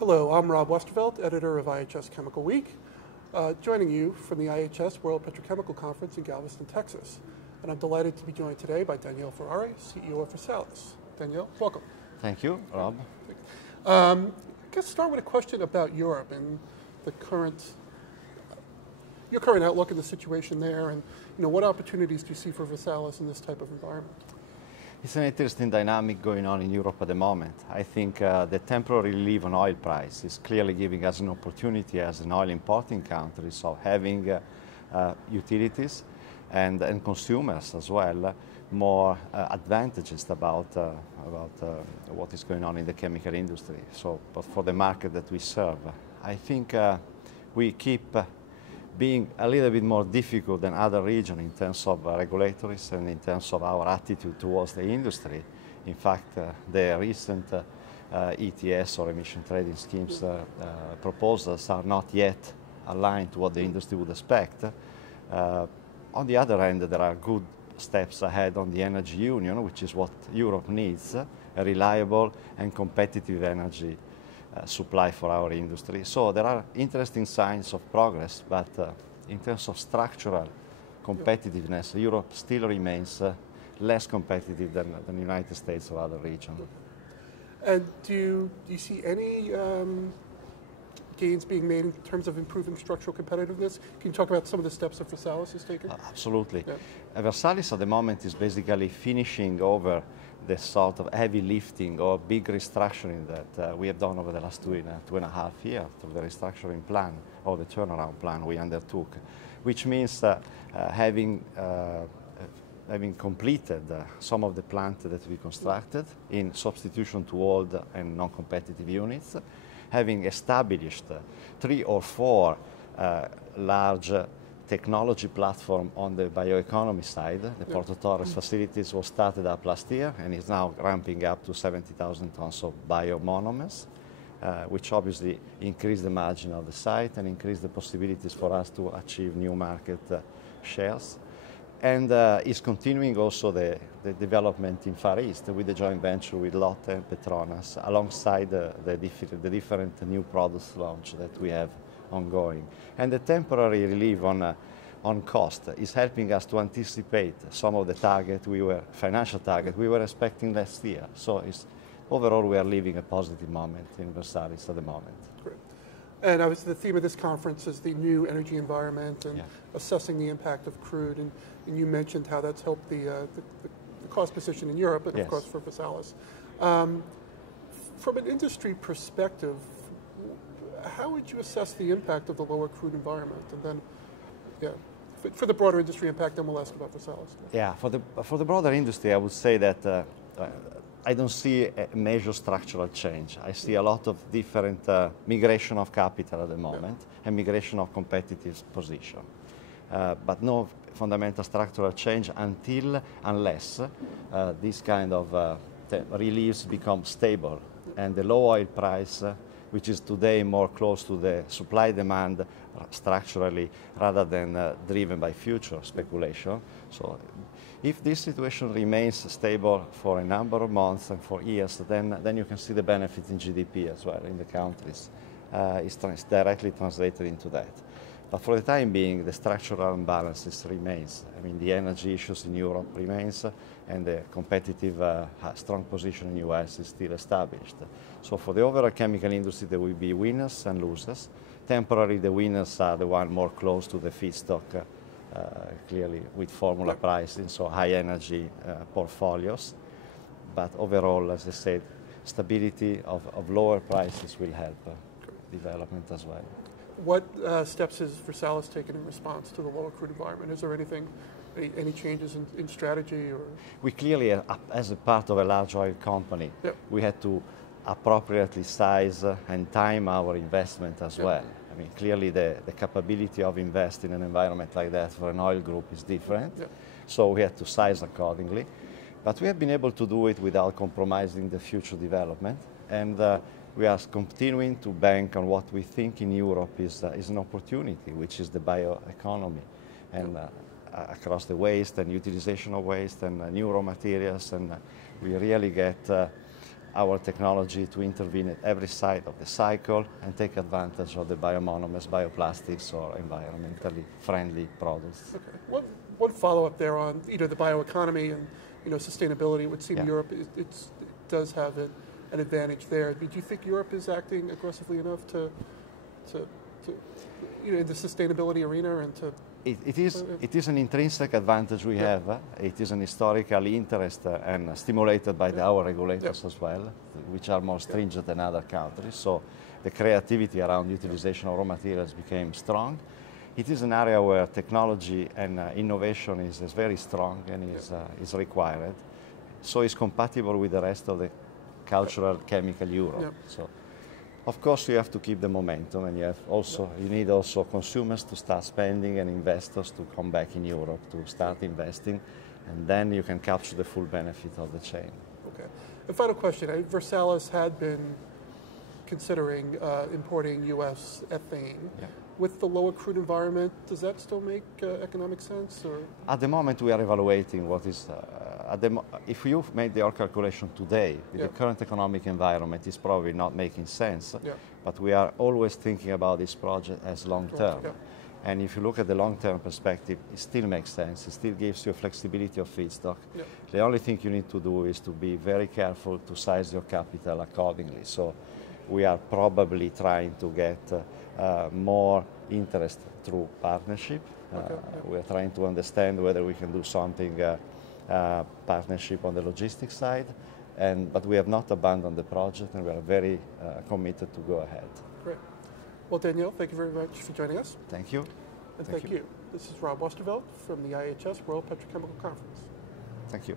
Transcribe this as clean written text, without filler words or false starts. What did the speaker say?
Hello, I'm Rob Westervelt, editor of IHS Chemical Week, joining you from the IHS World Petrochemical Conference in Galveston, Texas. And I'm delighted to be joined today by Daniele Ferrari, CEO of Versalis. Daniele, welcome. Thank you, Rob. I guess start with a question about Europe and the your current outlook and the situation there, and what opportunities do you see for Versalis in this type of environment? It's an interesting dynamic going on in Europe at the moment. I think the temporary relief on oil price is clearly giving us an opportunity as an oil importing country, so having utilities and consumers as well more advantages about what is going on in the chemical industry. So, but for the market that we serve, I think we keep being a little bit more difficult than other regions in terms of regulatories and in terms of our attitude towards the industry. In fact, the recent ETS or emission trading schemes proposals are not yet aligned to what the industry would expect. On the other hand, there are good steps ahead on the energy union, which is what Europe needs, a reliable and competitive energy supply for our industry. So there are interesting signs of progress, but in terms of structural competitiveness, Europe still remains less competitive than the United States or other regions. And do you see any gains being made in terms of improving structural competitiveness? Can you talk about some of the steps that Versalis has taken? Absolutely. Yeah. Versalis at the moment is basically finishing over the sort of heavy lifting or big restructuring that we have done over the last two and a half years through the restructuring plan or the turnaround plan we undertook, which means having completed some of the plant that we constructed in substitution to old and non-competitive units, having established 3 or 4 large technology platform on the bioeconomy side. The Porto Torres facilities was started up last year and is now ramping up to 70,000 tons of biomonomers, which obviously increase the margin of the site and increase the possibilities for us to achieve new market shares. And is continuing also the development in Far East with the joint venture with Lotte and Petronas, alongside the different new products launch that we have ongoing. And the temporary relief on cost is helping us to anticipate some of the financial target we were expecting last year. So overall we are living a positive moment in Versalis at the moment. Great. And obviously the theme of this conference is the new energy environment and assessing the impact of crude. And you mentioned how that's helped the cost position in Europe and of course for Versalis. From an industry perspective, how would you assess the impact of the lower crude environment? And then, for the broader industry impact, then we'll ask about Versalis. Yeah, for the broader industry, I would say that I don't see a major structural change. I see a lot of different migration of capital at the moment and migration of competitive position. But no fundamental structural change unless this kind of reliefs become stable and the low oil price, which is today more close to the supply-demand structurally rather than driven by future speculation. So if this situation remains stable for a number of months and for years, then you can see the benefits in GDP as well in the countries. It's directly translated into that. But for the time being, the structural imbalances remains. I mean, the energy issues in Europe remains, and the competitive, strong position in the US is still established. So for the overall chemical industry, there will be winners and losers. Temporarily, the winners are the one more close to the feedstock, clearly with formula pricing, so high energy portfolios. But overall, as I said, stability of lower prices will help development as well. What steps has Versalis taken in response to the lower crude environment? Is there any changes in strategy? Or? We clearly, as a part of a large oil company, we had to appropriately size and time our investment as well. I mean, clearly the capability of investing in an environment like that for an oil group is different, so we had to size accordingly. But we have been able to do it without compromising the future development, and we are continuing to bank on what we think in Europe is an opportunity, which is the bioeconomy, and across the waste and utilization of waste and new raw materials, and we really get our technology to intervene at every side of the cycle and take advantage of the biomonomers, bioplastics, or environmentally friendly products. Okay. One follow-up there on the bioeconomy and sustainability. It would seem Europe it does have an advantage there. Do you think Europe is acting aggressively enough to in the sustainability arena and to? It is an intrinsic advantage we have. It is an historical interest and stimulated by our regulators as well, which are more stringent than other countries. So the creativity around utilization of raw materials became strong. It is an area where technology and innovation is very strong and is required. So it's compatible with the rest of the cultural chemical Europe. So, of course, you have to keep the momentum, and you need also consumers to start spending and investors to come back in Europe to start investing, and then you can capture the full benefit of the chain. Okay. And final question: Versalis had been considering importing U.S. ethane. With the lower crude environment, does that still make economic sense? Or? At the moment, we are evaluating what is. If you made your calculation today, with the current economic environment, it's probably not making sense. But we are always thinking about this project as long term. And if you look at the long-term perspective, it still makes sense. It still gives you flexibility of feedstock. The only thing you need to do is to be very careful to size your capital accordingly. So we are probably trying to get more interest through partnership. We are trying to understand whether we can do something partnership on the logistics side, but we have not abandoned the project, and we are very committed to go ahead. Great. Well, Daniele, thank you very much for joining us. Thank you. And thank you. This is Rob Westervelt from the IHS World Petrochemical Conference. Thank you.